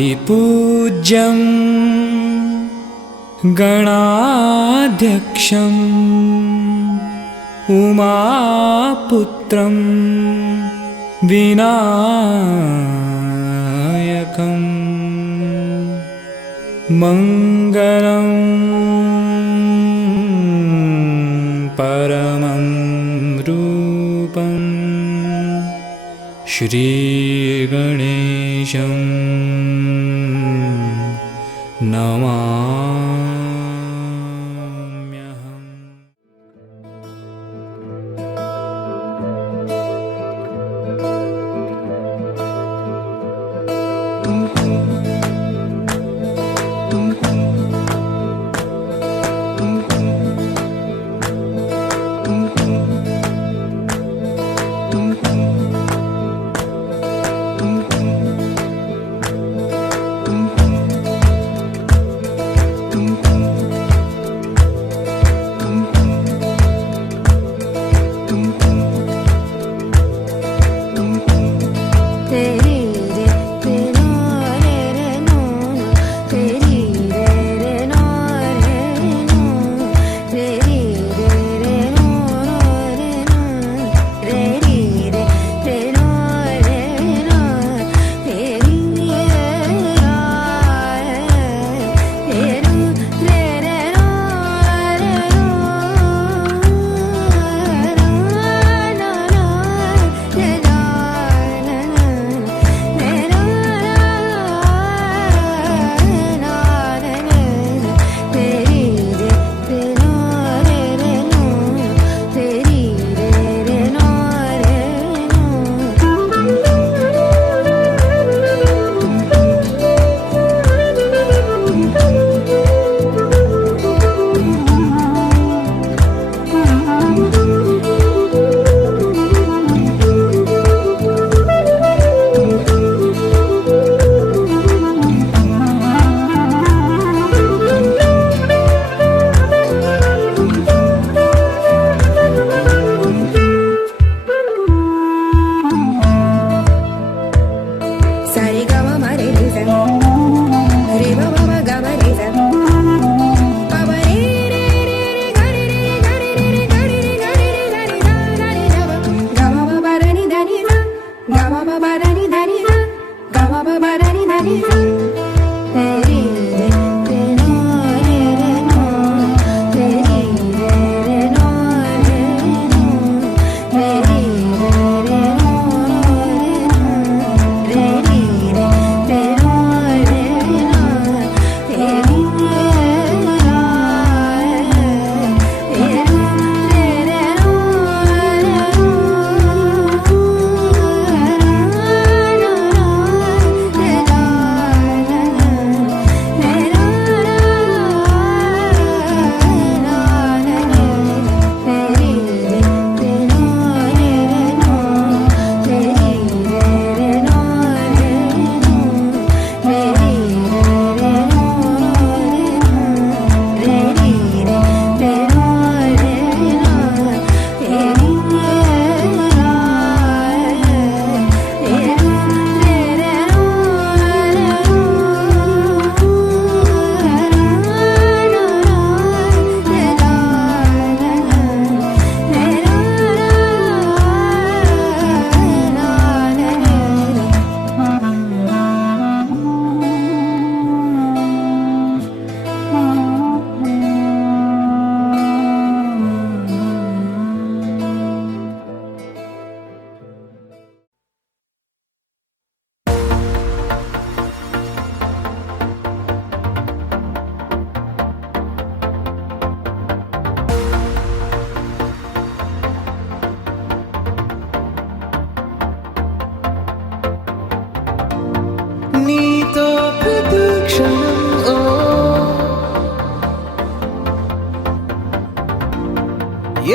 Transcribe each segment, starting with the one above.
आदिपूज्यं गणाध्यक्षम् उमापुत्रं विनायकं मङ्गलं परमं रूपं श्रीगणेशं नमाम्यहम्।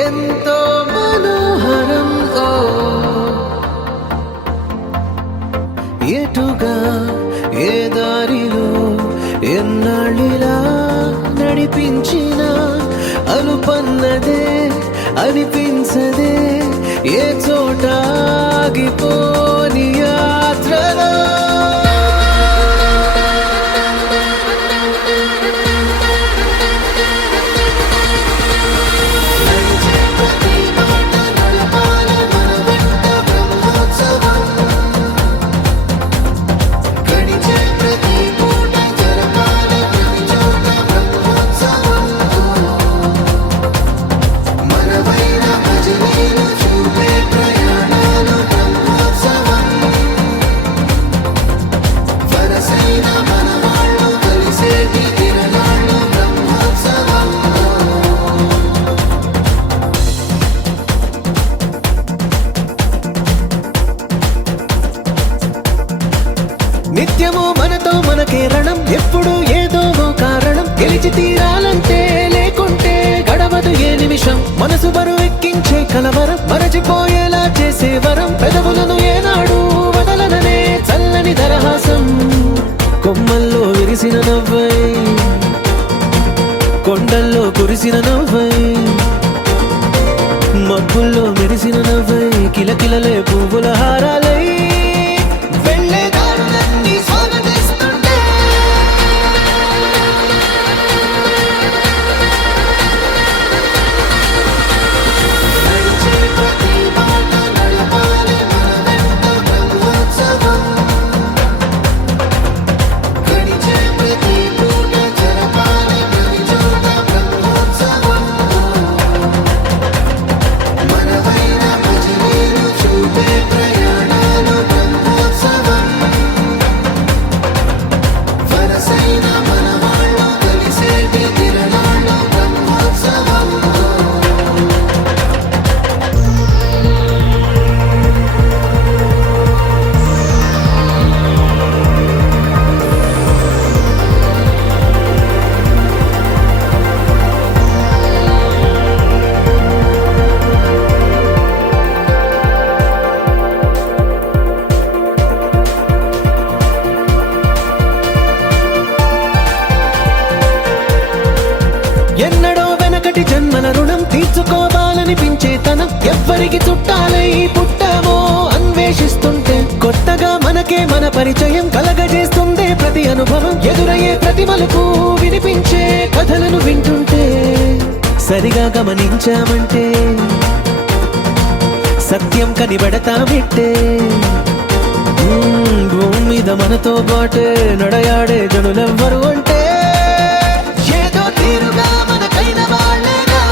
ఎంతో మనోహరం ఓ ఎటుగా ఏ దారిలో ఎన్నాళ్ళిలా నడిపించిన అనుపన్నదే అనిపించదే ఏ చోట ఆగిపోని యాత్రలో నిత్యము మనతో మనకే రణం, ఎప్పుడు ఏదో ఓ కారణం. గెలిచి తీరాలంటే లేకుంటే గడవదు ఏ నిమిషం. మనసు బరువు ఎక్కించే కలవరం, మరచిపోయేలా చేసే వరం. పెదవులను ఏనాడు వదలననే చల్లని దరహాసం. కొమ్మల్లో విరిసిన నవ్వై, కొండల్లో కురిసిన నవ్వై, మబ్బుల్లో మెరిసిన నవ్వై, కిలకిలలే పువ్వుల హారాలై వెళ్ళే దారులన్నీ స్వాగతిస్తుంటే. నడిచే ప్రతి మాట నడపాలి మన వెంట బ్రహ్మోత్సవం. గడిచే ప్రతి పూట జరపాలి ప్రతి చోట బ్రహ్మోత్సవం. మనవైన మజిలీలు చూపే ప్రయాణాలు బ్రహ్మోత్సవం. వరసైన మనవాళ్ళు కలిసేటి తిరణాలు బ్రహ్మోత్సవం. ఎన్నడో వెనకటి జన్మల రుణం తీర్చుకోవాలనిపించే తనం. ఎవ్వరికి చుట్టాలై పుట్టామో అన్వేషిస్తుంటే, కొత్తగా మనకే మన పరిచయం కలగజేస్తుందే ప్రతి అనుభవం. ఎదురయ్యే ప్రతి మలుపు వినిపించే కథలను వింటుంటే, సరిగా గమనించామంటే సత్యం కనిపెడతామిట్టే. భూమి మీద మనతో పాటే నడయాడే జనులెవ్వరు అంటే ఏదో తీరుగా మనకైన వాళ్ళేగా.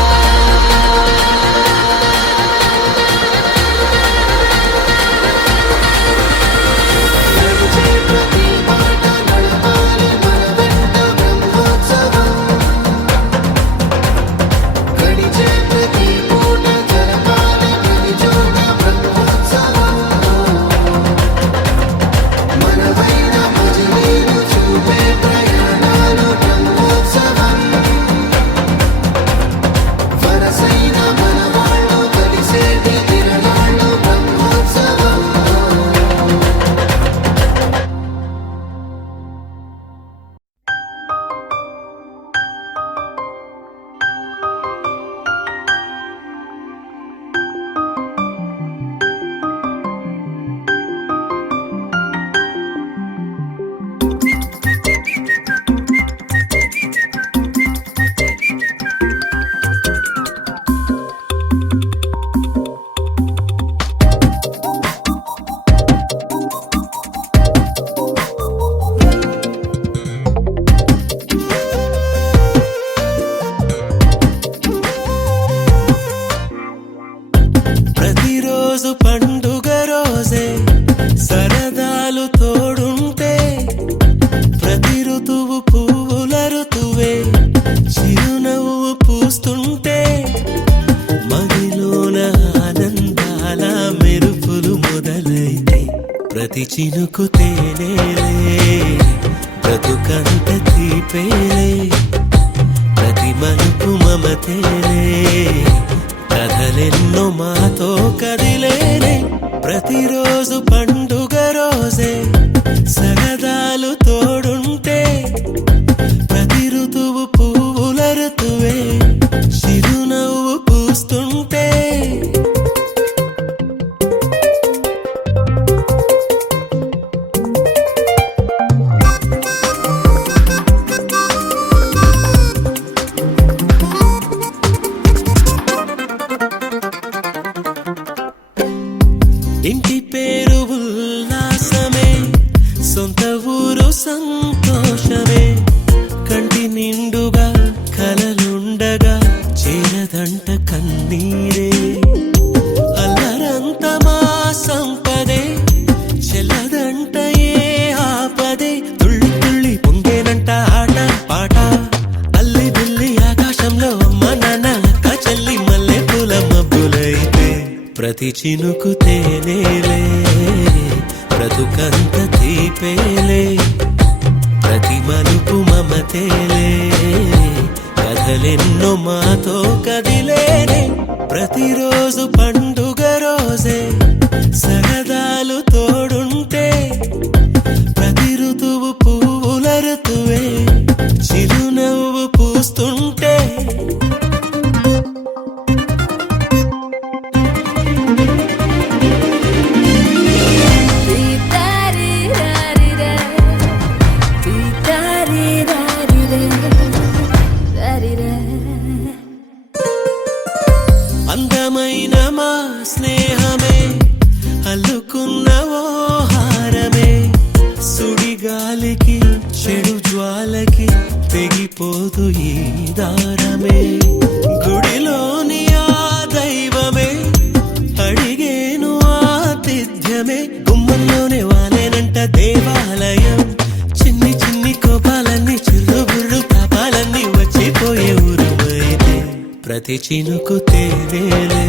నడిచే ప్రతి మాట నడపాలి మన వెంట బ్రహ్మోత్సవం. గడిచే ప్రతి పూట జరపాలి ప్రతి చోట బ్రహ్మోత్సవం. మనవైన మజిలీలు చూపే ప్రయాణాలు బ్రహ్మోత్సవం. వరసైన మనవాళ్ళు కలిసేటి తిరణాలు బ్రహ్మోత్సవం. ప్రతిరోజు పండుగ రోజే, సరదాలు తోడుంటే, ప్రతి ఋతువు పువ్వుల ఋతువే, చిరునవ్వు పూస్తుంటే, మదిలోన ఆనందాల మెరుపులు మొదలైతే, ప్రతి చినుకు తేనేలే, బ్రతుకంత తీపేలే, ప్రతి మలుపు మమతేలే, కథలెన్నో మాతో కదిలేనే. ప్రతిరోజు పండుగ రోజే, సరదాలు తోడుంటే, ప్రతి ఋతువు పువ్వుల ఋతువే, చిరునవ్వు పూస్తుంటే. ఇంటి పేరు ఉల్లాసమే, సొంత ఊరు సంతోషమే, కంటి నిండుగా కలలుండగా చేరదంట కన్నీరే. అల్లరంత మా సంపదే, చెల్లదంట ఏ ఆపదే, తుళ్ళి తుళ్ళి పొంగేనంట ఆట పాట. అల్లి బిల్లి ఆకాశంలో అమ్మ నాన్న అక్క చెల్లి మల్లె పూల మబ్బులైతే, ప్రతి చినుకు తేనేలే, ప్రతి బ్రతుకంత తీపేలే ప్రతి మలుపు మమతేలే కథలెన్నో మాతో కదిలేనే ప్రతిరోజు పండుగ రోజే సరదాలు తోడుంటే ప్రతి ఋతువు పువ్వుల ఋతువే చిరునవ్వు పూస్తుంటే అందమైన మా స్నేహమే అల్లుకున్న ఓ హారమే సుడిగాలికి చెడు జ్వాలకి తెగిపోదు ఈ దారమే గుడిలోని ఆ దైవమే అడిగేను ఆతిథ్యమే గుమ్మంలోనే వాలేనంట దేవాలయం చిన్ని చిన్ని కోపాలన్నీ చిల్లుబుర్రు తాపాలన్నీ వచ్చిపోయే ఊరుమైతే ప్రతి చినుకు తేవేలే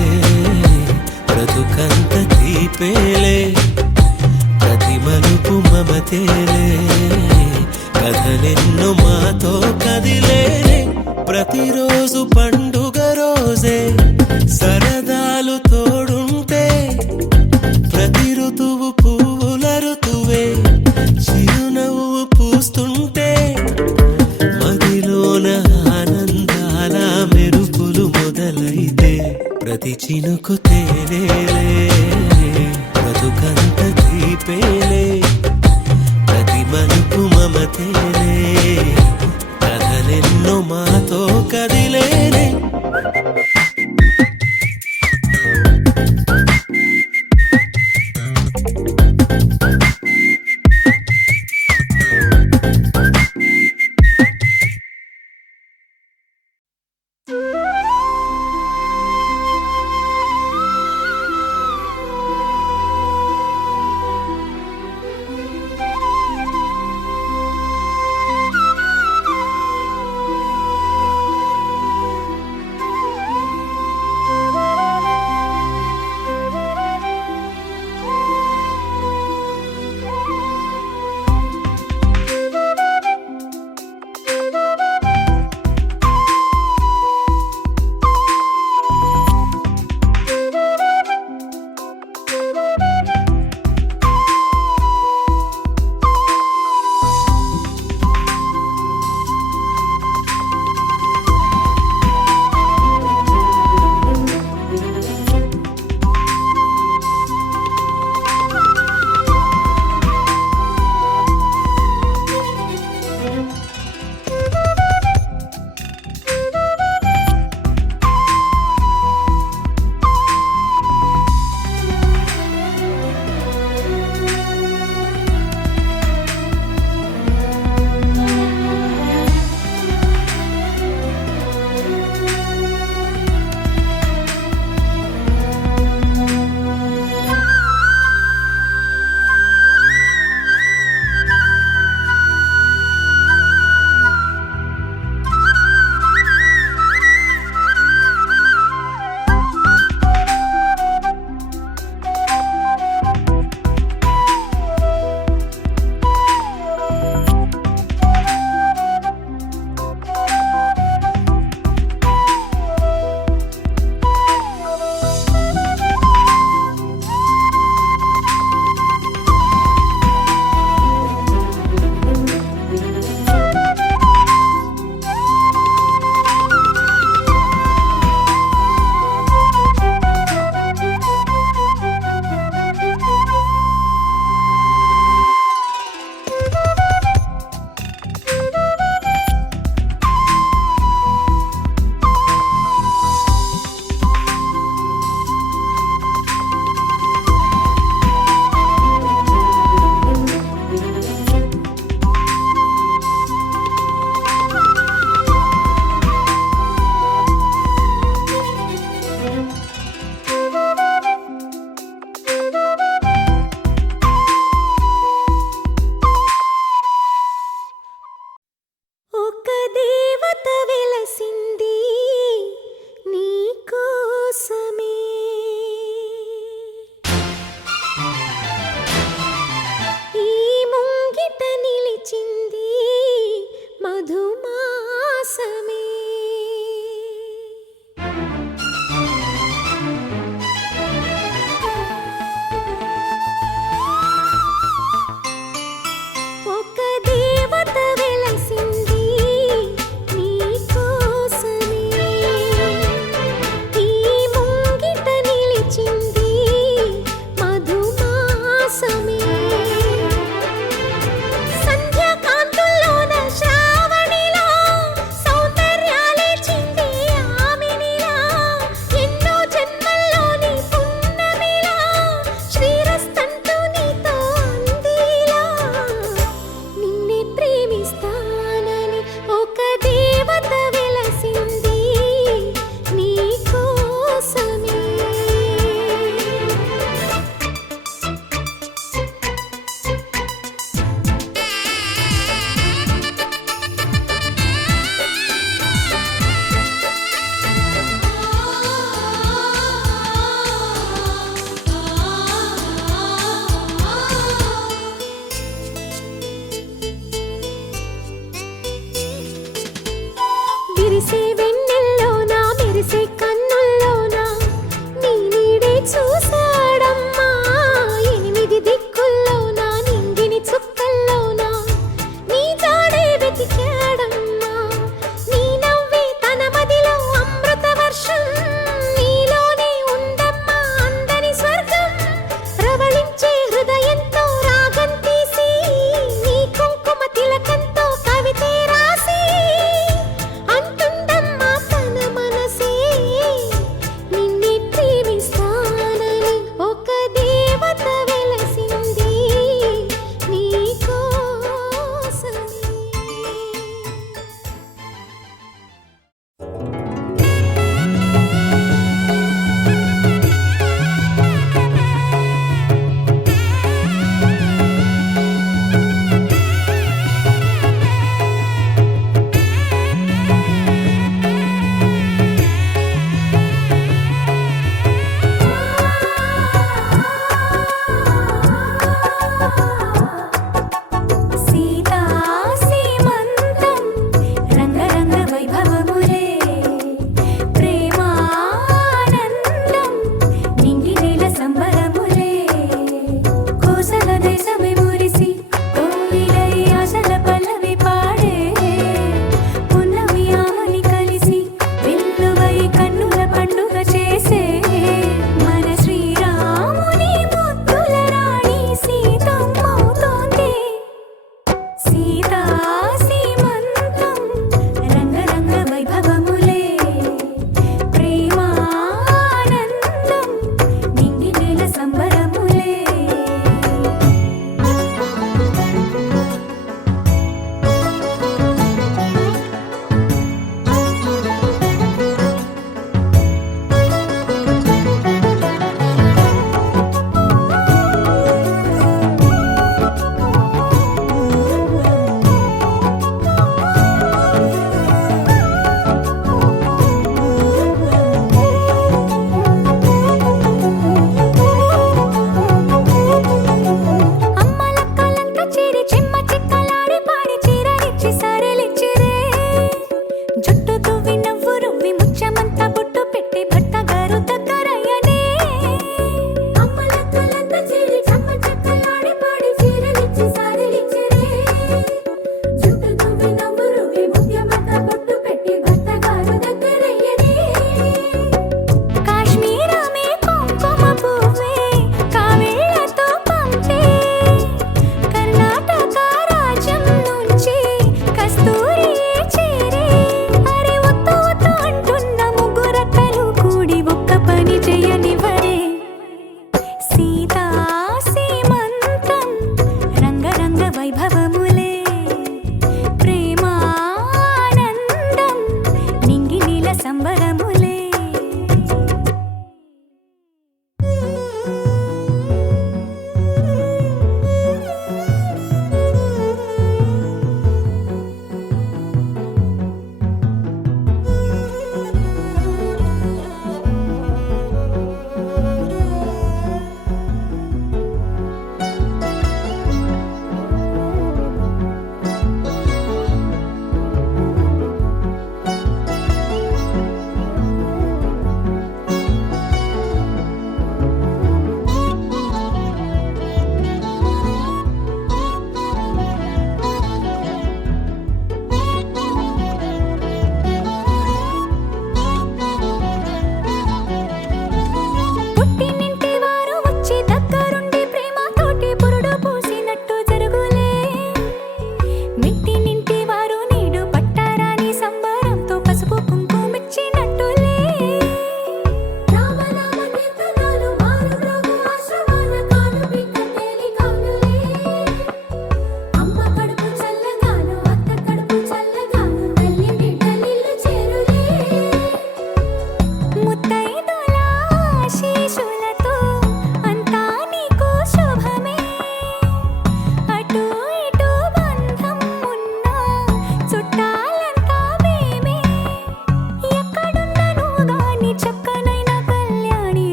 బ్రతుకంత తీపేలే ప్రతి మలుపు మమతేలే కథలెన్నో మాతో కదిలేనే ప్రతిరోజు పండుగ రోజే సరదాలు తోడుంటే ప్రతి ఋతువు పువ్వుల ఋతువే చిరునవ్వు పూస్తుంటే మదిలోన ఆనందాల మెరుపులు మొదలైతే ప్రతి చినుకు తేలేలే బ్రతుకంత తీపేలే ప్రతి మలుపు మమతేలే కథలెన్నో మాతో కదిలేనే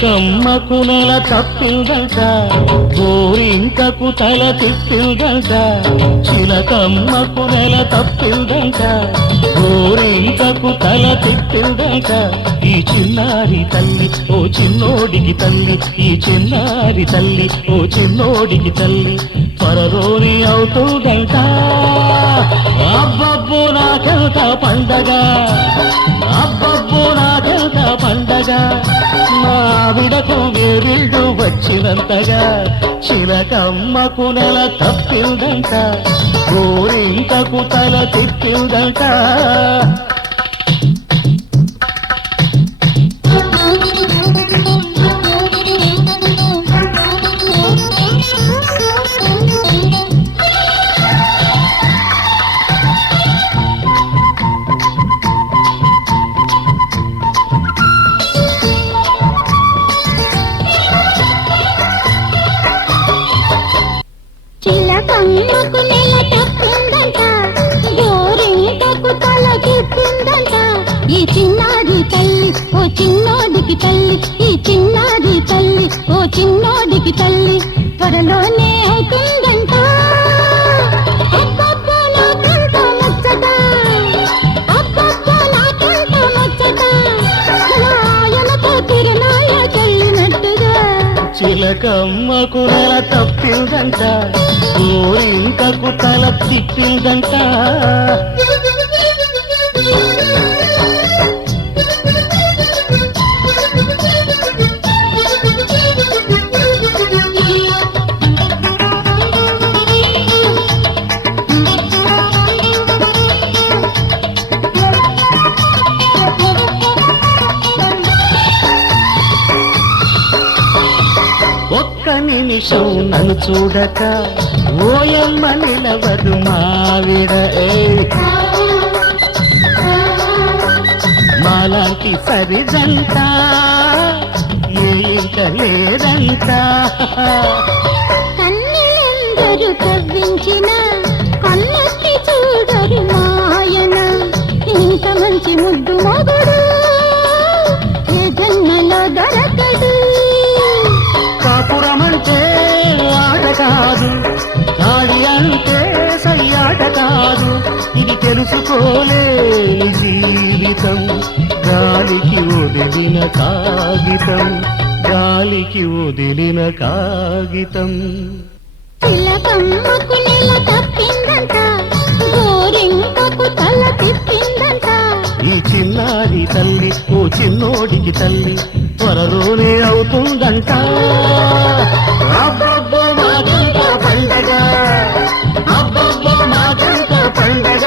చిలకమ్మకు నెల తప్పిందంట, గోరింకకు తల తిప్పిందంట. చిలకమ్మకు నెల తప్పిందంట, గోరింకకు తల తిప్పిందంట. ఈ చిన్నారి తల్లి ఓ చిన్నోడికి తల్లి, ఈ చిన్నారి తల్లి ఓ చిన్నోడికి తల్లి త్వరలోని అవుతుందంట. అబ్బబ్బో నాకెంత పండగ, అబ్బబ్బో నాకెంత పండగ, మా ఆవిడకు వేరిళ్ళు వచ్చినంతగా. చిలకమ్మకు నెల తప్పిందంట, గోరింకకు తల తిప్పిందంట. చిలకమ్మకు నెల తప్పిందంట, గోరింకకు తల తిప్పిందంట. ఈ చిన్నారి తల్లి ఓ చిన్నోడికి తల్లి, ఈ చిన్నారి తల్లి ఓ చిన్నోడికి తల్లి త్వరలోనే అవుతుందంట. అబ్బబ్బో నాకెంత ముచ్చట, అబ్బబ్బో నాకెంత ముచ్చట, నాయనతో తిరునాయ చెల్లినట్టుగా. చిలకమ్మకు నెల తప్పిందంట, గోరింకకు తల తిప్పిందంట. ఒక్క నిమిషం నన్ను చూడక ఓయమ్మ నిలవదు మావిడ. మాలాంటి సరిజంట ఏ ఇంక లేదంట. కన్నెలందరూ కవ్వించిన కన్నెత్తి చూడరు మాయన, ఇంత మంచి ముద్దు మొగుడు ఏ జన్మలో దొరకడు. కాపురమంటే ఆట కాదు, గాలి అంటే సయ్యాట కాదు, ఇది తెలుసుకోలేని జీవితం. గాలికి వదిలిన కాగితం, గాలికి వదిలిన కాగితం. చిలకమ్మకు నెల తప్పిందంట, గోరింకకు తల తిప్పిందంట. ఈ చిన్నారి తల్లి ఓ చిన్నోడికి తల్లి త్వరలోనే అవుతుందంట. అబ్బబ్బో నాకెంత పండగ, అబ్బబ్బో నాకెంత పండగ.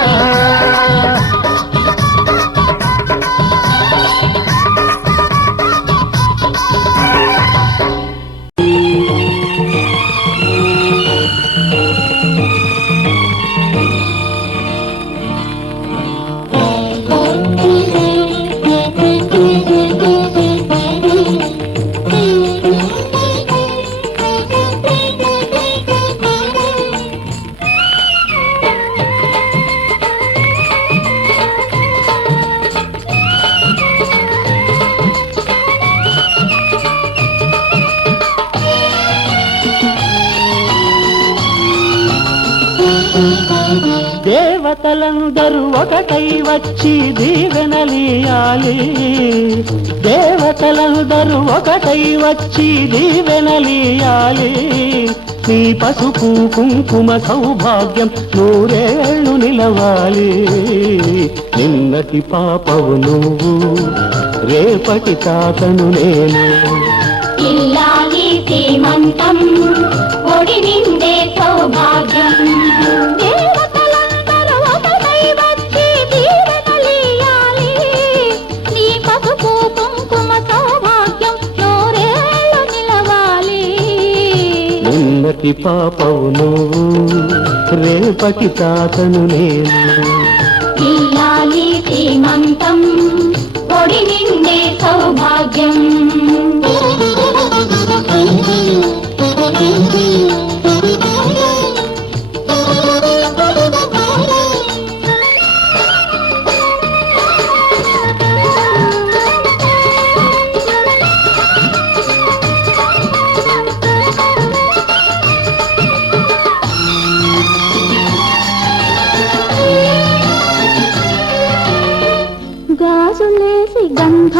దేవతలందరూ ఒకటై వచ్చి దీవెనలియాలి, దేవతలందరూ ఒకటై వచ్చి దీవెనలియాలి. నీ పసుపు కుంకుమ సౌభాగ్యం నూరేళ్లు నిలవాలి. నిన్నటి పాపవు నువ్వు, రేపటి తాతను నేను. ఇల్లాలి శ్రీమంతం ఒడి నిండే సౌభాగ్యం. దేవతలందరూ ఒకటై వచ్చి దీవెనలియాలి, నీ పసుపు కుంకుమ సౌభాగ్యం నూరేళ్లు నిలవాలి. నిన్నటి పాపవు నువ్వు, రేపటి తాతను నేను. ఇల్లాలి శ్రీమంతం ఒడి నిండే సౌభాగ్యం.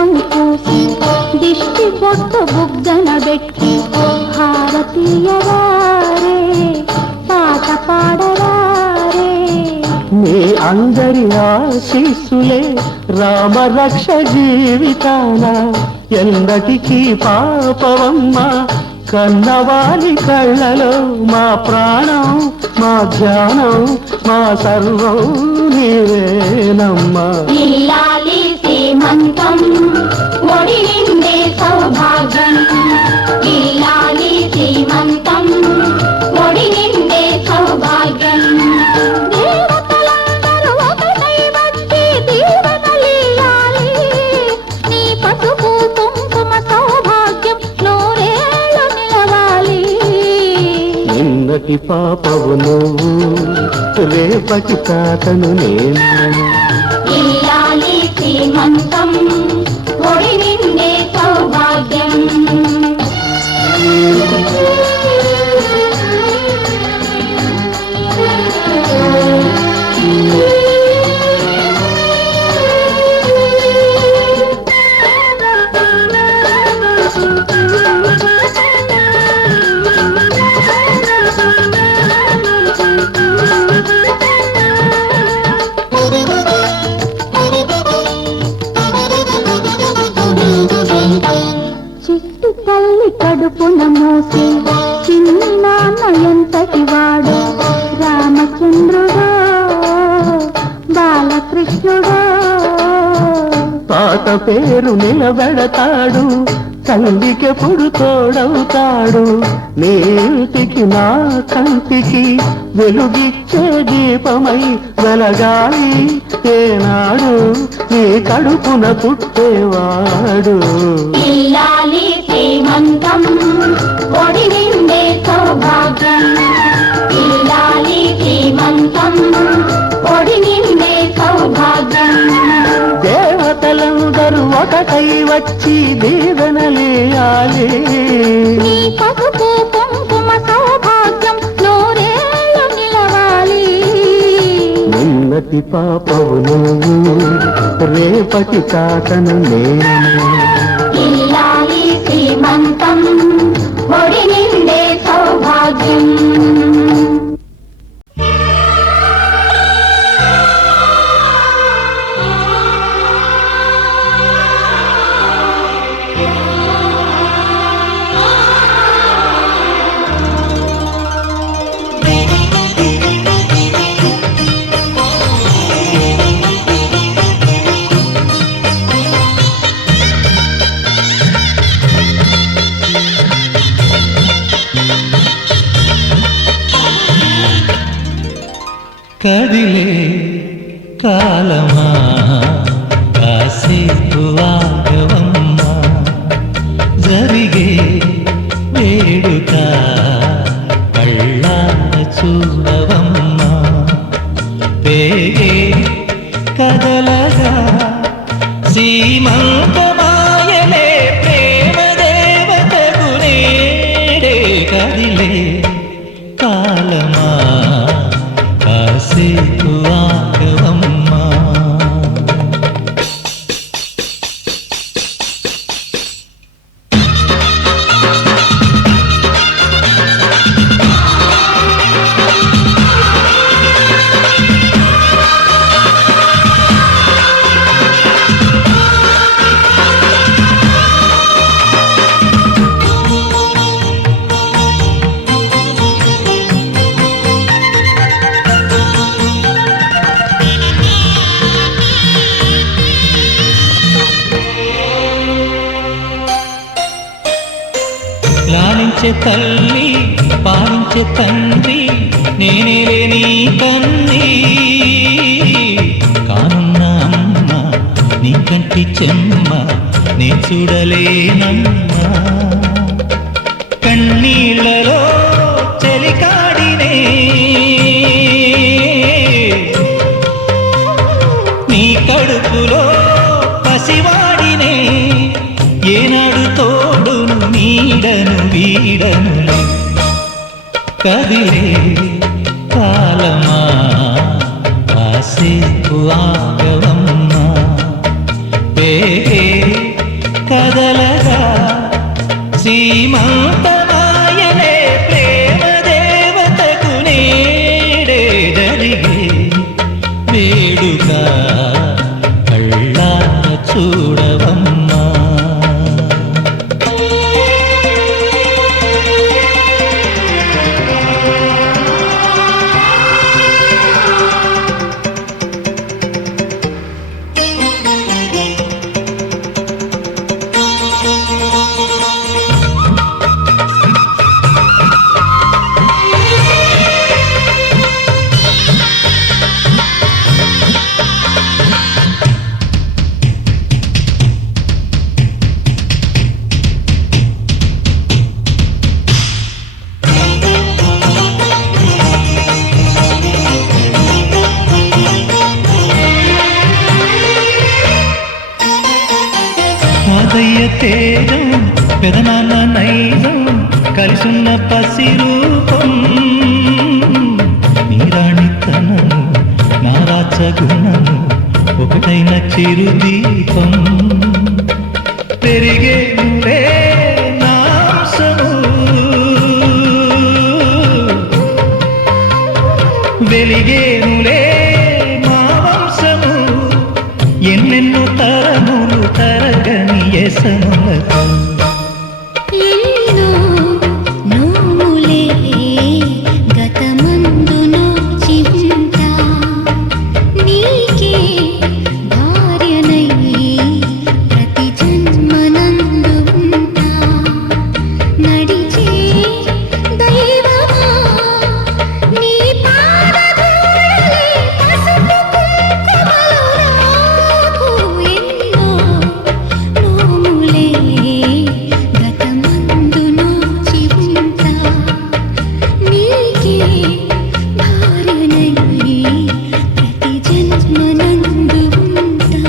గంధం పూసి దిష్టి బొట్టు బుగ్గన పెట్టి భారతీయవారే పాట పాడవారే. మీ అందరి ఆశీస్సులే రామరక్ష జీవితాన ఎందటికీ పాపవమ్మ. కన్నవారి కళ్ళలో మా ప్రాణం మా ధ్యానం మా సర్వం నీవేనమ్మా. ఇల్లాలి సీమంతం ఒడి నిండే సౌభాగ్యం. ఇల్లాలి సీమంతం ఒడి నిండే సౌభాగ్యం. దేవతలందరూ ఒకటై వచ్చి దీవెనలియాలి. నీ పసుపు కుంకుమ సౌభాగ్యం నూరేళ్ళు నిలవాలి. నిన్నటి పాపవు నువ్వు రేపటి తాతను నేను. ఇల్లాలి శ్రీమంతం ఒడి నిండే సౌభాగ్యం. చిట్టి తల్లి కడుపున మోసి చిన్ని నాన్న ఎంతటి వాడు. రామచంద్రుడో బాలకృష్ణుడో తాత పేరు నిలబెడతాడు తల్లికెప్పుడు తోడవుతాడు. నీ ఇంటికి నా కంటికి వెలుగిచ్చే దీపమై వెలగాలి ఏనాడు నీ కడుపున పుట్టేవాడు. ఇల్లాలి శ్రీమంతం ఒడి నిండే సౌభాగ్యం. ఇల్లాలి శ్రీమంతం ఒడి నిండే సౌభాగ్యం. దేవతలందరూ ఒకటై వచ్చి దీవెనలియాలి. నీ పసుపు కుంకుమ సౌభాగ్యం నూరేళ్ళు నిలవాలి. నిన్నటి పాపవు నువ్వు రేపటి తాతను నేను. ఇల్లాలి శ్రీమంతం ఒడి నిండే సౌభాగ్యం. కదిలే కాలమా కాసేపు ఆగవమ్మా. జరిగే వేడుక కళ్ళార చూడవమ్మా. వేగే కదలగా సీమంతమాయలే ప్రేమ దేవతకు నేడే. కదిలే కాలమా కాసేపు ఆగవమ్మా. లాలించే తల్లి పాలించే తండ్రి నేనే నీ కన్ని. కానున్న అమ్మ నీ కంటి చెమ్మ నే చూడలేనమ్మా. కన్నీళ్లలో చెలికాడినే నీ కడుపులో పసివాడినే. ఏనాడు తోడును నీడను వీడను. కదిలే కాలమా కాసేపు ఆగవమ్మా. వేగే తేజం పెదనాన్న నైజం కలిసున్న పసి రూపం నీ రాణితనము నా రాచగుణము ఒకటైన చిరుదీపం పెరిగేనులే నాశము వెలిగేనులే మా వంశము ఎన్నెన్నో తరములు తరగని ఎసములకు ఎన్నో నోములే గతమందును చింత నీకే భార్యనై ప్రతి జన్మనందు ఉంటా నడిచే దైవమా నీ పాదధూళి పసుపు కుంకుమలు రాకు ఎన్నో నోములే గతమందును చింత నీకే భార్యనై ప్రతి జన్మనందు ఉంటా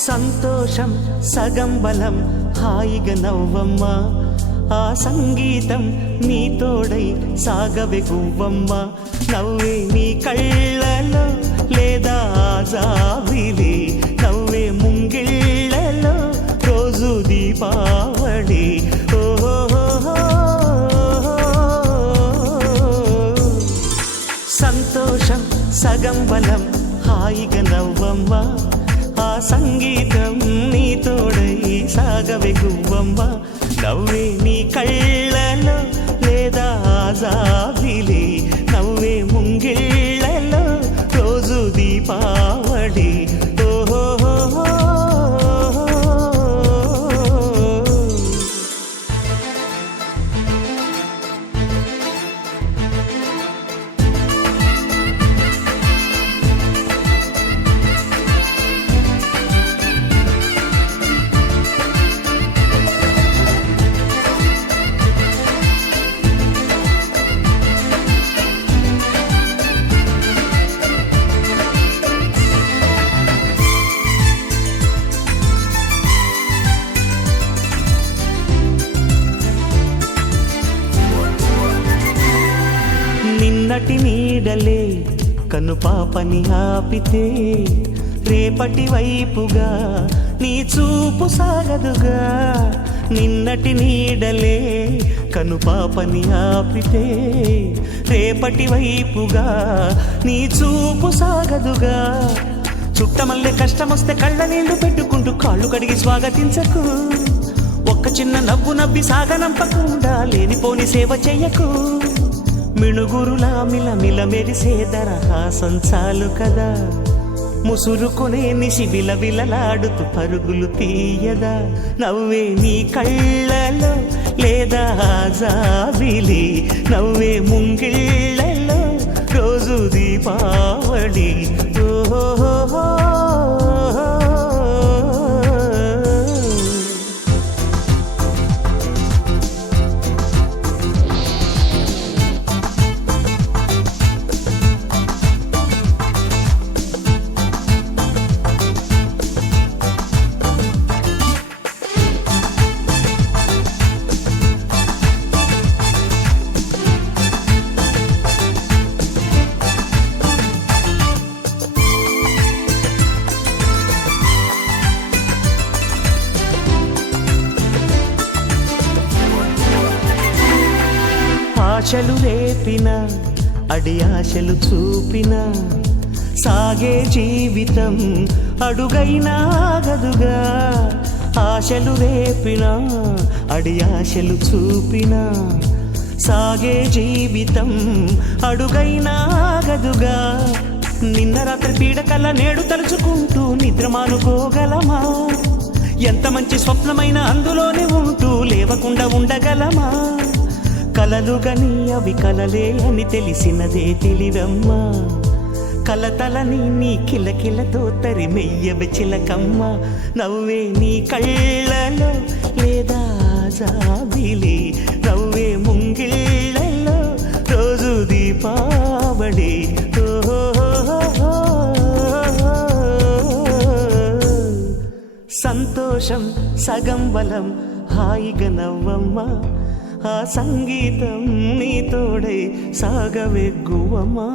సంతోషం సగం బలం హాయిగా నవ్వమ్మ ఆ సంగీతం నీ తోడై సాగవే గువ్వమ్మ నవ్వే నీ కళ్ళలో లేదా జాబిలి నవ్వే ముంగిళ్ళలో రోజు దీపావళి సంతోషం సగం బలం హాయిగా నవ్వమ్మ ఆ సంగీతం నీ తోడై సాగవే గువ్వమ్మ నవ్వే నీ కళ్ళలో లేదా జాబిలి నవ్వే ముంగిళ్ళలో రోజు దీపావళి నిన్నటి నీడలే కను పాపని ఆపితే రేపటి వైపుగా నీ చూపు సాగదుగా నిన్నటి నీడలే కను పాపని ఆపితే రేపటి వైపుగా నీ చూపు సాగదుగా చుట్టమల్లె కష్టమొస్తే కళ్ళ నీళ్లు పెట్టుకుంటూ కాళ్ళు కడిగి స్వాగతించకు ఒక్క చిన్న నవ్వు నవ్వి సాగనంపకుండా లేనిపోని సేవ చెయ్యకు మిణుగురులా మిలమిల మెరిసే దరహాసం చాలు కదా ముసురుకునే నిసి విలవిలలాడుతూ పరుగులు తీయదా నవ్వే నీ కళ్ళలో లేదా జాబిలి నవ్వే ముంగిళ్ళలో రోజు దీపావళి ఓహో ఆశలు రేపిన అడి ఆశలు చూపిన సాగే జీవితం అడుగైనా ఆగదుగా ఆశలు రేపిన అడి ఆశలు చూపిన సాగే జీవితం అడుగైనా ఆగదుగా నిన్న రాత్రి పీడకల నేడు తలుచుకుంటూ నిద్రమానుకోగలమా ఎంత మంచి స్వప్నమైన అందులోనే ఉంటూ లేవకుండా ఉండగలమా కలలుగని అవి కలలే అని తెలిసినదే తెలివమ్మ కలతలని నీ కిలకిలతో తరిమెయ్యవి చిలకమ్మ నవ్వే నీ కళ్ళలో లేదా జాబిలి నవ్వే ముంగిళ్ళలో రోజు దీపావళి సంతోషం సగం బలం హాయిగా నవ్వమ్మ ఆ సంగీతం నీ తోడై సాగవెగ్గువమ్మా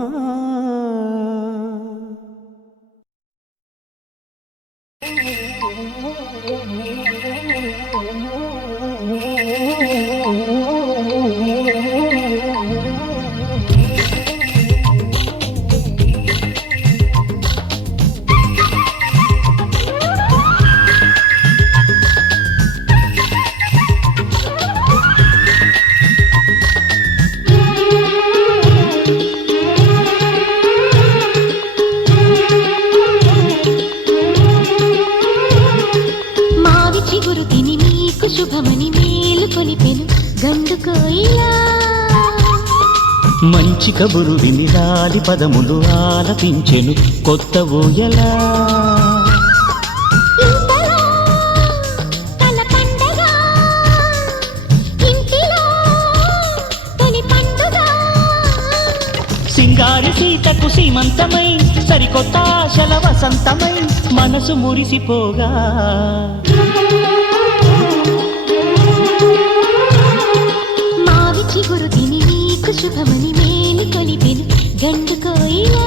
శుభమని మేలు కొలిపెను గండు కోయిలా మంచి కబురు విని రాలి పదములు ఆలపించెను కొత్త ఊయలా సింగారి సీతకు సీమంతమై సరికొత్త ఆశల వసంతమై మనసు మురిసిపోగా చిగురు తిని నీకు శుభమని మేలు కొలిపెను గండు కోయిలా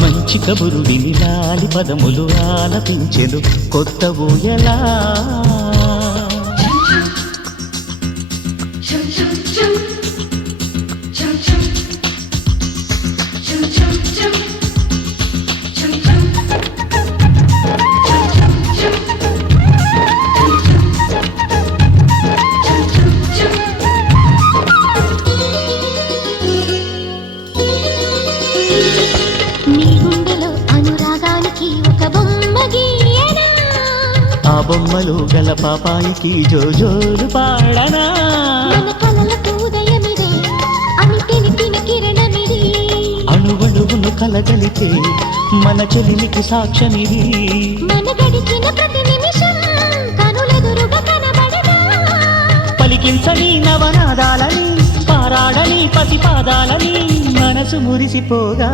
మంచి కబురు విని రాలి పదములు ఆలపించెను కొత్త ఊయలా బొమ్మలు గల పాపాయికి జోజోలు పాడనా మన కలలకు ఉదయమిదే అని తెలిపిన కిరణమిది అణువణువును కలగలితే మన చెలిమికి సాక్ష్యమిది మన గడిచిన ప్రతి నిమిషం కనులెదురుగా కనబడదా పలికించని నవనాదాలని పారాడని పసిపాదాలని మనసు మురిసిపోగా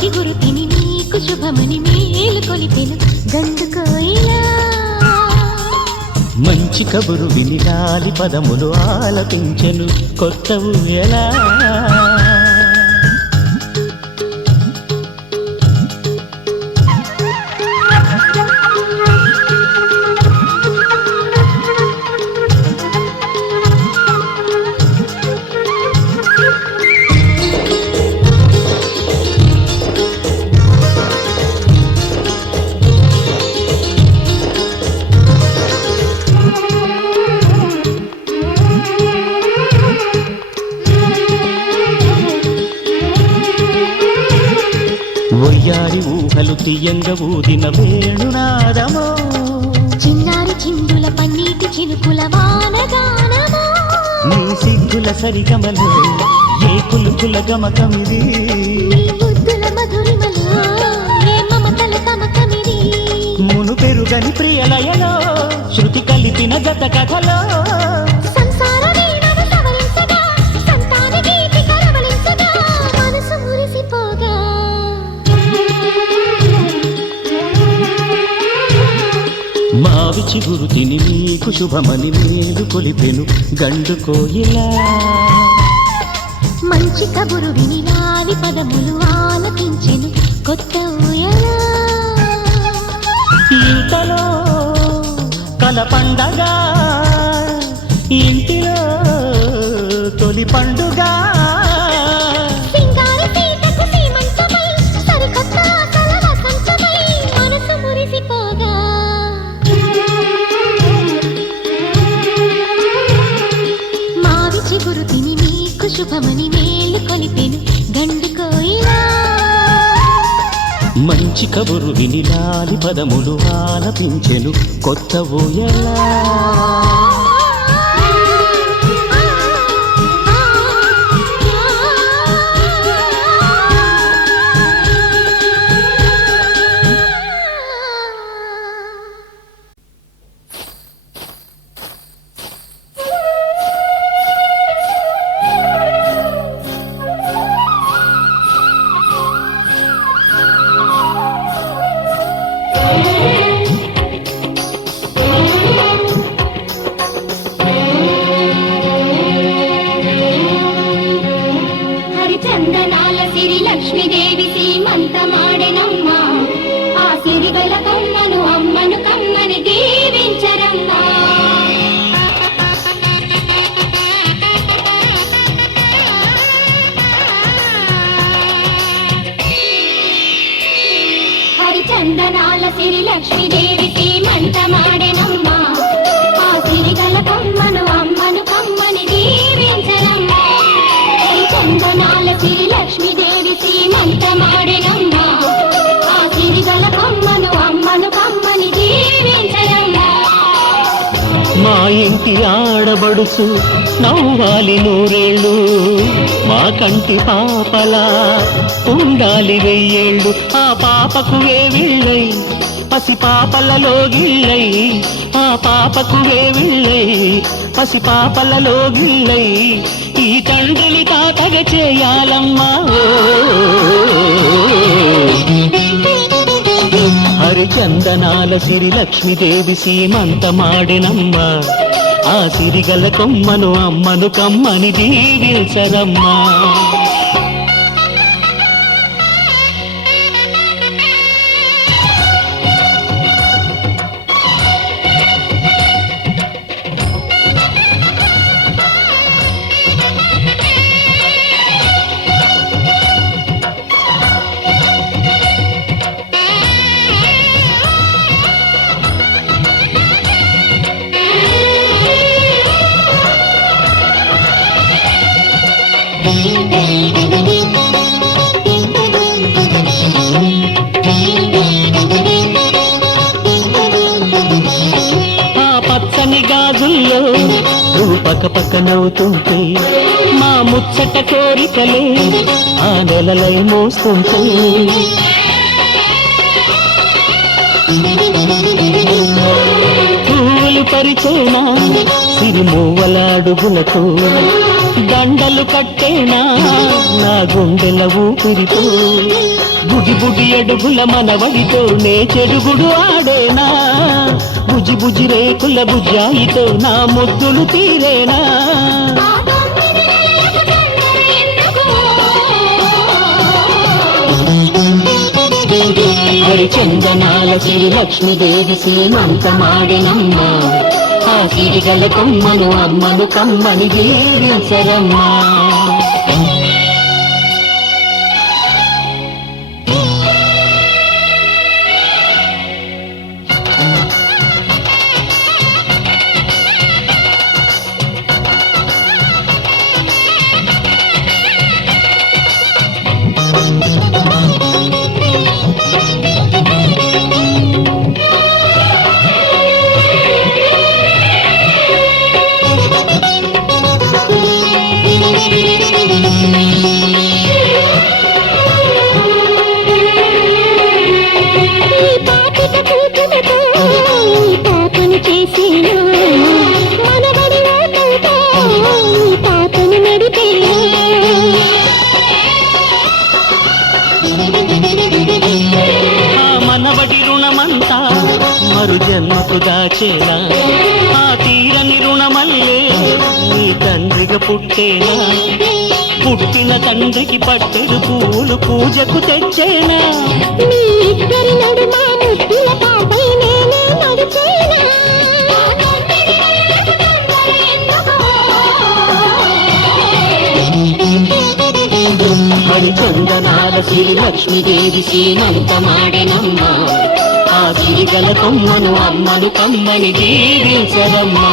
చిగురు తిని నీకు శుభమని మేలు కొలిపెను గండు కోయిలా మంచి కబురు విని రాలి పదములు ఆలపించెను కొత్త ఊయలా ఒయ్యారి ఊహలు తీయంగా ఊదిన వేణునాదమో చిన్నారి చిందుల పన్నీటి చినుకుల వానగానమో నీ సిగ్గుల సరిగమలో ఏ కులుకుల గమకమిది నీ ముద్దుల మధురిమలో ఏ మమతల తమకమిది మును పెరుగని ప్రియలయలో శృతి కలిపిన గత కథలో సంసార వీణను సవరించగా సంతాన గీతి కరవలించగా మనసు మురిసిపోగా మావి చిగురు తిని నీకు శుభమని మేలు కొలిపెను గండు కోయిలా మంచి కబురు విని లాలి పదములు ఆలపించెను కొత్త ఊయలా ఇంతలో కల పండగ ఇంటిలో తొలి పండుగ సింగారి సీతకు సీమంతమై సరికొత్త ఆశల వసంతమై మనసు మురిసిపోగా మావి చిగురు తిని నీకు శుభమని మేలు కొలిపెను గండు కోయిలా మంచి కబురు విని లాలి పదములు ఆలపించెను కొత్త ఊయలా. హరిచందనాల సిరి లక్ష్మీదేవి సీమంతమాడెనమ్మా. ఆ సిరిగల కమ్మను అమ్మను కమ్మని దీవించరమ్మా. హరిచందనాల సిరి లక్ష్మీదేవి సీమంతమాడెనమ్మా. ఆ సిరిగల కమ్మను అమ్మను కమ్మని దీవించరమ్మా. చందనాల సిరి లక్ష్మీదేవి సీమంతమాడెనమ్మా. ఆ సిరిగల కమ్మను అమ్మను కమ్మని దీవించరమ్మా. మా ఇంటి ఆడబడుచు నవ్వాలి నూరేళ్ళు, మా కంటి పాపలా ఉండాలి వెయ్యేళ్ళు. ఆ పాపకు వేవిళ్ళై పసి పాపలలో గిళ్ళై, ఆ పాపకు వేవిళ్ళై పసి పాపలలో గిళ్ళై, ఈ తండ్రిని తాతగ చేయాలమ్మా. హరిచందనాల సిరి లక్ష్మీదేవి సీమంతమాడెనమ్మా. ఆ సిరిగల కొమ్మను అమ్మను కమ్మని దీవించరమ్మా. ఆ పచ్చని గాజుల్లో నువ్వు పక్క పక్క నవ్వుతుంటే, మా ముచ్చట కోరికలే ఆ నెలలై మోస్తుంటే, పూలు పరిచేనా సిరిమూవల అడుగులతో, దండలు కట్టేనా నా గుండెల ఊపిరితో, బుడి బుడి అడుగుల మనవడితో నే చెడుగుడు ఆడేనా, బుజి బుజి రేకుల బుజ్జాయితో నా ముద్దులు తీరేనా. హరిచందనాల సిరి లక్ష్మీదేవి సీమంతమాడెనమ్మా. ఆ సిరిగల కొమ్మను అమ్మను కమ్మని దీవించరమ్మా. మనవడి రుణమంతా మరు జన్మకు దాచేనా, ఆ తీరని రుణమల్లే నీ తండ్రిగా పుట్టేనా, పుట్టిన తండ్రికి పట్టెడు పూలు పూజకు తెచ్చేనా. హరిచందనాల సిరి లక్ష్మీదేవి సీమంతమాడెనమ్మా. ఆ సిరిగల కొమ్మను అమ్మను కమ్మని దీవించరమ్మా.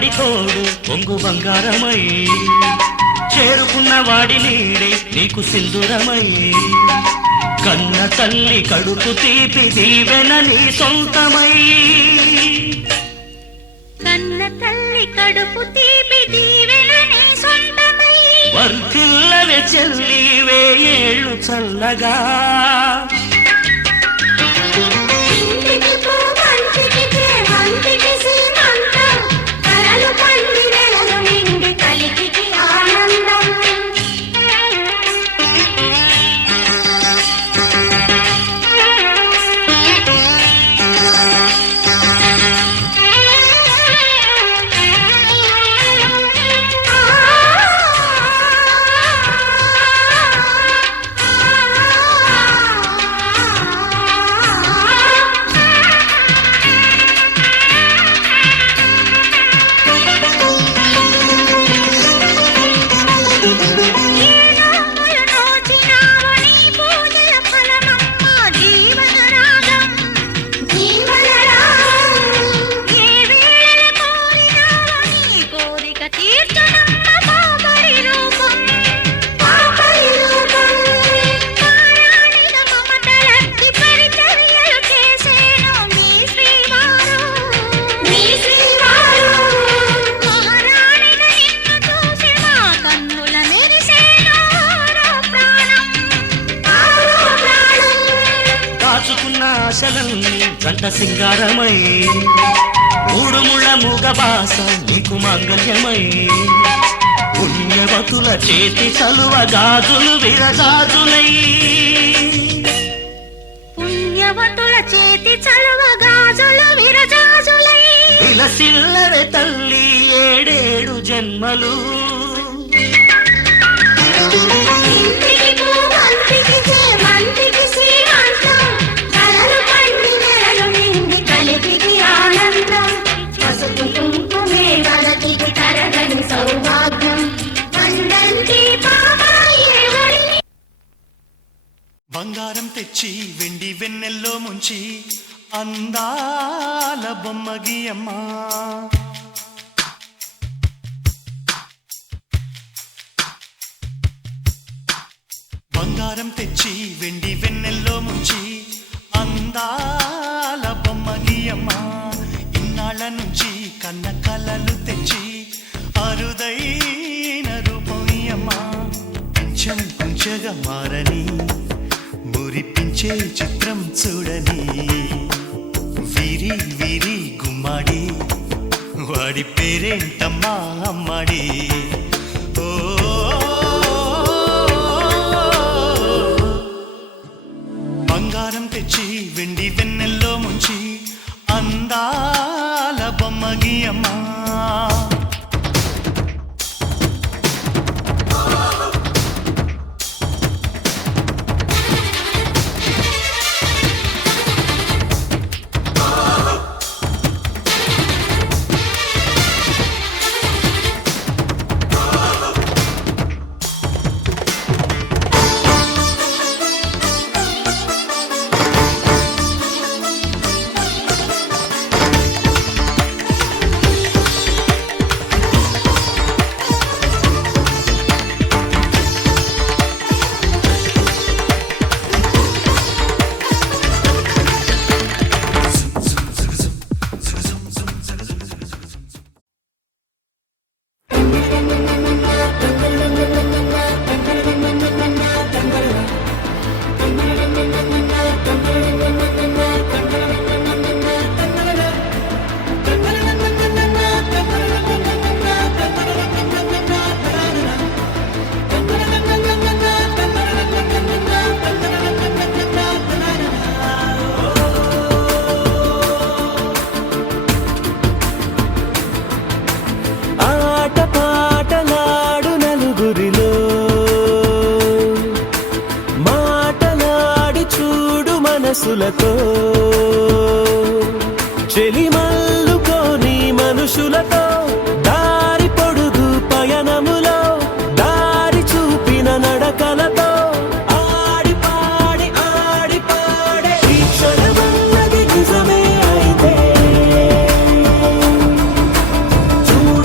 వాడి తోడు పొంగు బంగారమై చేరుకున్న వాడి నీడే నీకు సింధురమై కన్న తల్లి కడుపు తీపి దీవెన నీ సొంతమై కన్న తల్లి కడుపు తీపి దీవెన నీ సొంతమై వర్ధిల్లవే చెల్లి వేయేళ్ళు చల్లగా ఇంటికి పో మంచికి చేమంతికి సీమంతం కలలు పండి నెలలు నిండి కలికి ఆనందం ఆశలన్నీ జంట సింగారమై మూడుముళ్ళ మూగ బాస నీకు మాంగళ్యమై పుణ్యవతుల చేతి చలువ గాజులు విరగాజులై పుణ్యవతుల చేతి చలువ గాజులు విరజాజులై విలసిల్లవే తల్లి ఏడేడు జన్మలు ఇంటికి పో మంచికి చేమంతికి సీమంతం కలలు పండి నెలలు నిండి కలికి ఆనందం పసుపు కుంకుమే వలకికి తరగని సౌభాగ్యం వందంతి పాపాయి ఎవరిని బంగారం తెచ్చి వెండి వెన్నెల్లో ముంచి అందాల బొమ్మగి అమ్మా బంగారం తెచ్చి వెండి వెన్నెల్లో ముంచి అందాల బొమ్మగి అమ్మా ఇన్నాళ్ళ నుంచి కన్న కలలు తెచ్చి అరుదైన రూపం అమ్మా కొంచెం కొంచెగా మారని మురిపించే చిత్రం చూడని వీరి వీరి గుమ్మాడి వాడి పేరేంటమ్మా అమ్మాడి ఓ బంగారం తెచ్చి వెండి వెన్నెల్లో ముంచి అందాల బొమ్మగి అమ్మా మనసులతో చెలిమల్లుకోని మనుషులతో దారి పొడుగు పయనములో దారి చూపిన నడకలతో ఆడి పాడే ఈ క్షణమన్నది నిజమే అయితే చూడ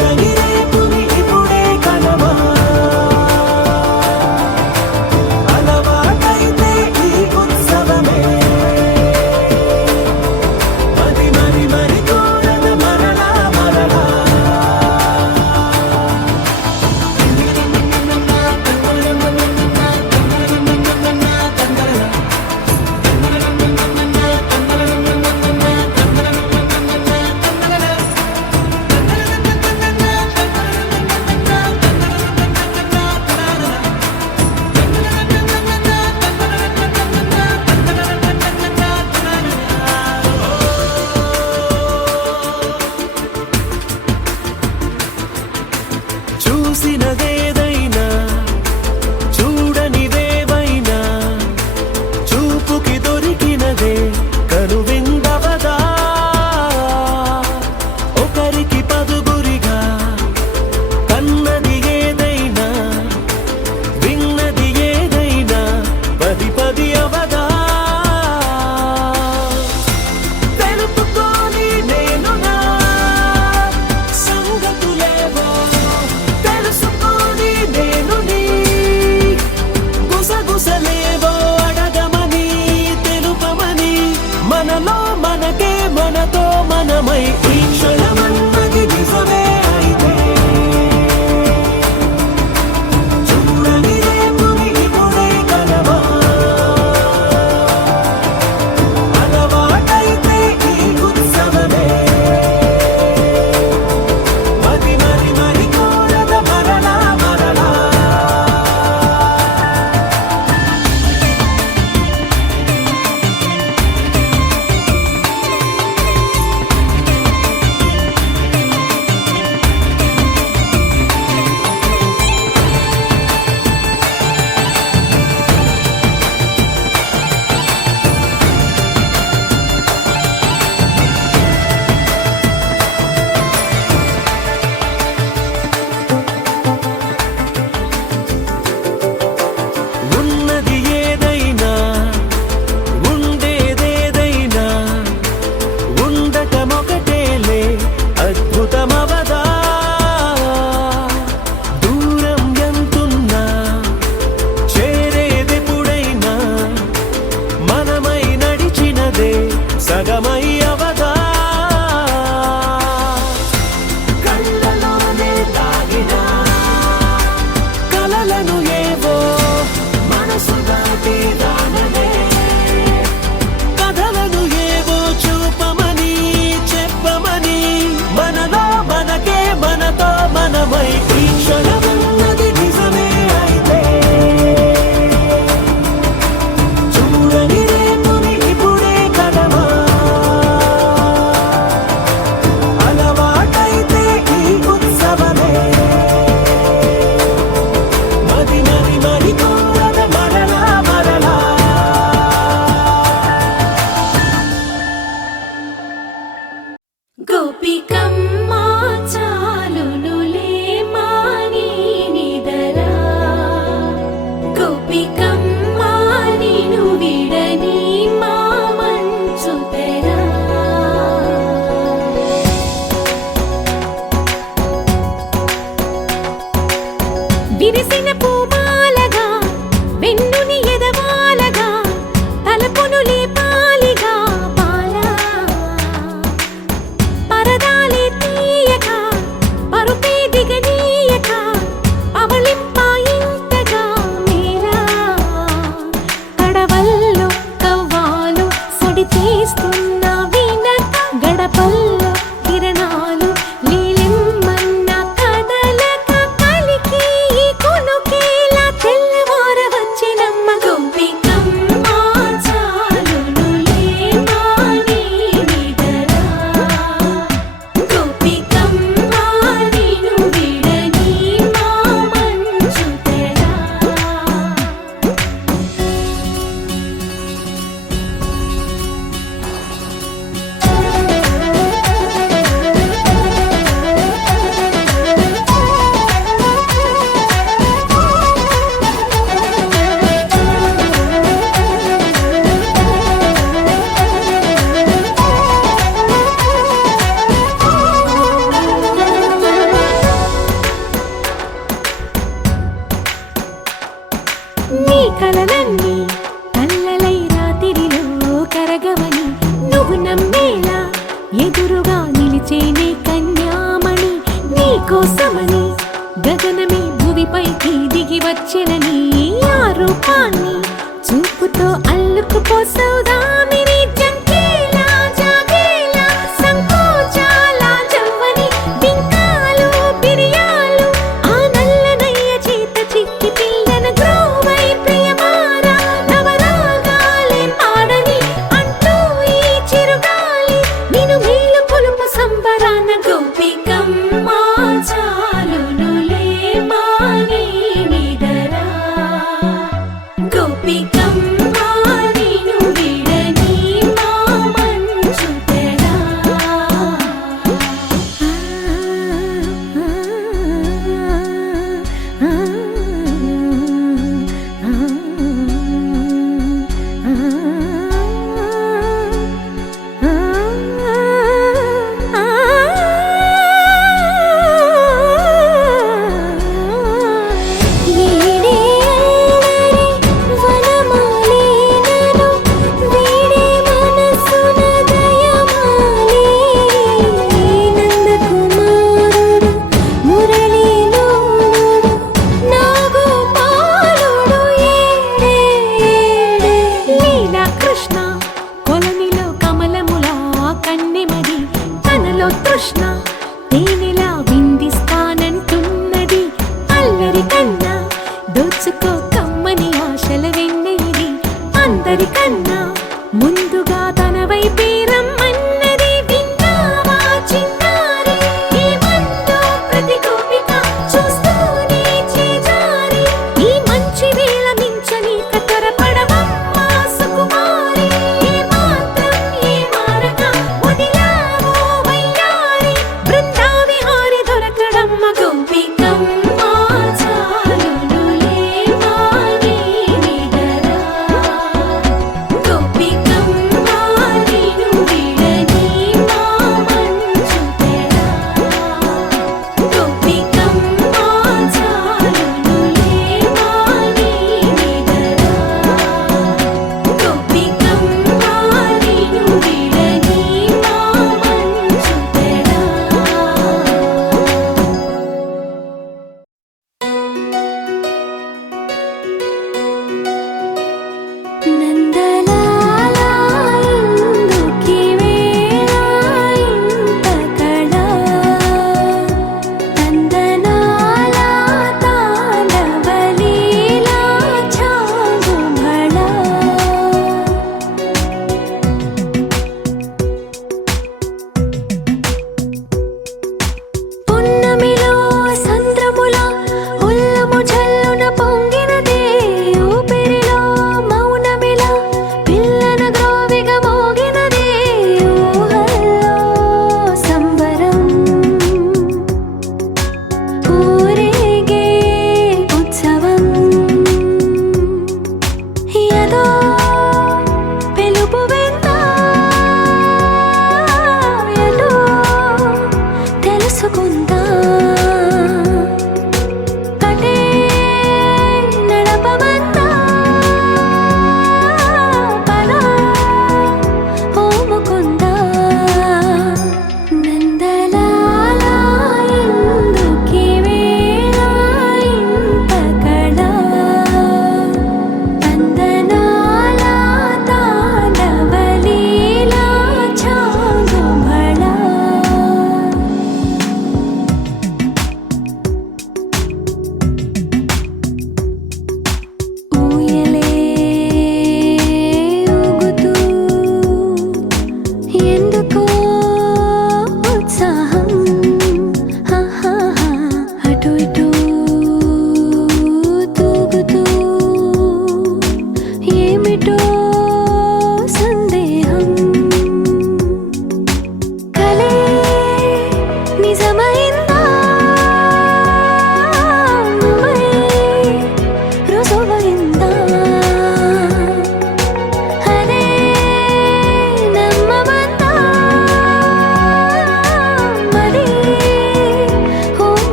నీ కలలన్నీ కల్లలై రాత్రిలో కరగవని నువ్వు నమ్మేలా ఎదురుగా నిలిచేనే కన్యామణి నీ కోసమని గగనమే భువిపైకి దిగి వచ్చెనని ఆ రూపాన్ని చూపుతో అల్లుకుపోసౌదామిని జంకేలా జాగేలా సంకోచాల జవ్వని బింకాలు బిరియాలు ఆ నల్లనయ్య చేత చిక్కి పిల్లన గ్రోవై ప్రియమారా నవరాగాలే పాడని అంటూ ఈ చిరుగాలి నిన్ను మేలు పొలుపు సంబరాన గోపికమ్మ చాలునులే మాని నిదరా గోపికమ్మ నిన్ను విడని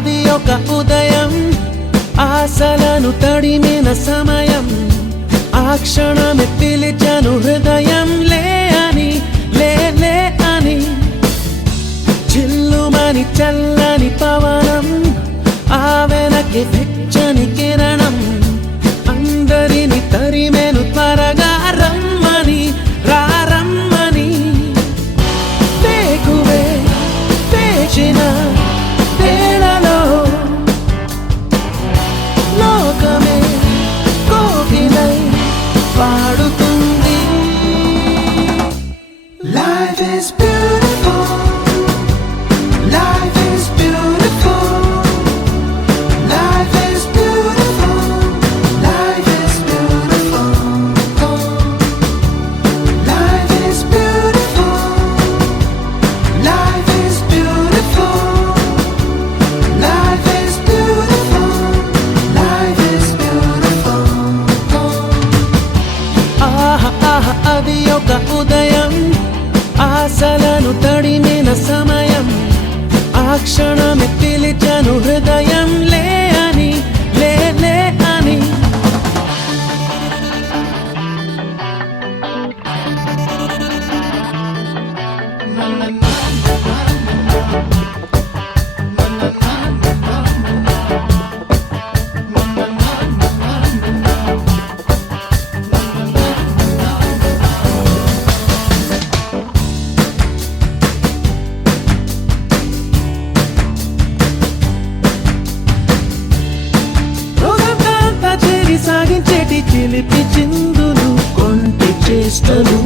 అది ఒక ఉదయం ఆశలను తడిమిన సమయం ఆ క్షణమే పిలిచాను హృదయం లే అని లే లే అని చిల్లుమని చల్లని పవనం ఆ వెనక్కి వెచ్చని కిరణం అందరిని తరిమేను త్వరగా రమ్మని రారమ్మని వేకువే వేచిన వేళలో లోకమే కోకిలై పాడుతుంది. Life is beautiful. Life is beautiful. Life is beautiful. Life is beautiful. Life is beautiful. Life is beautiful. Life is beautiful. Life is beautiful. ఆహా ఆహా అది ఒక ఉదయం ఆశలను తడిమిన సమయం ఆ క్షణమే పిలిచాను హృదయం లే అని లే లే అని రోజంతా చేరి సాగించేటి చిలిపి చిందులు కొంటి చేష్టలు